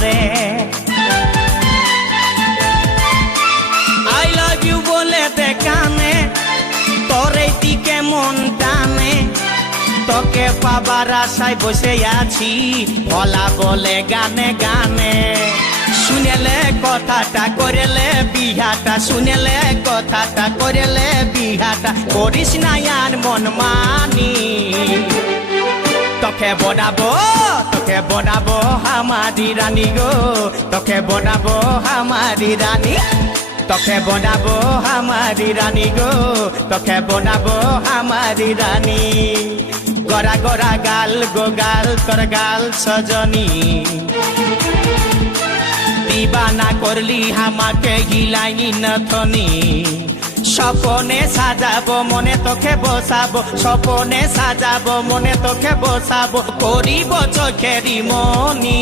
রে I love you বলে দে কানে তোর এই দিকে মন টানে তোকে পাবার আশায় বসে আছি ভোলা বলে গানে গানে শুনেলে কথাটা করেলে বিহাটা শুনেলে কথাটা করেলে বিহাটা করিস না আর মন মানি তোকে বনাবো আমারি রানী গো তোকে বনাবো আমারি রানী তোকে বনাবো আমারি রানী গো তোকে বনাবো আমারি রানী গড়া গড়া গাল গো গাল তোর গাল সজনী দিবানা করলি আমাকে গিলাইনি নথনি স্বপনে সাজাবো মনে তোকে বসাবো স্বপনে সাজাবো মনে তোকে বসাবো করিব চোখেরি মনি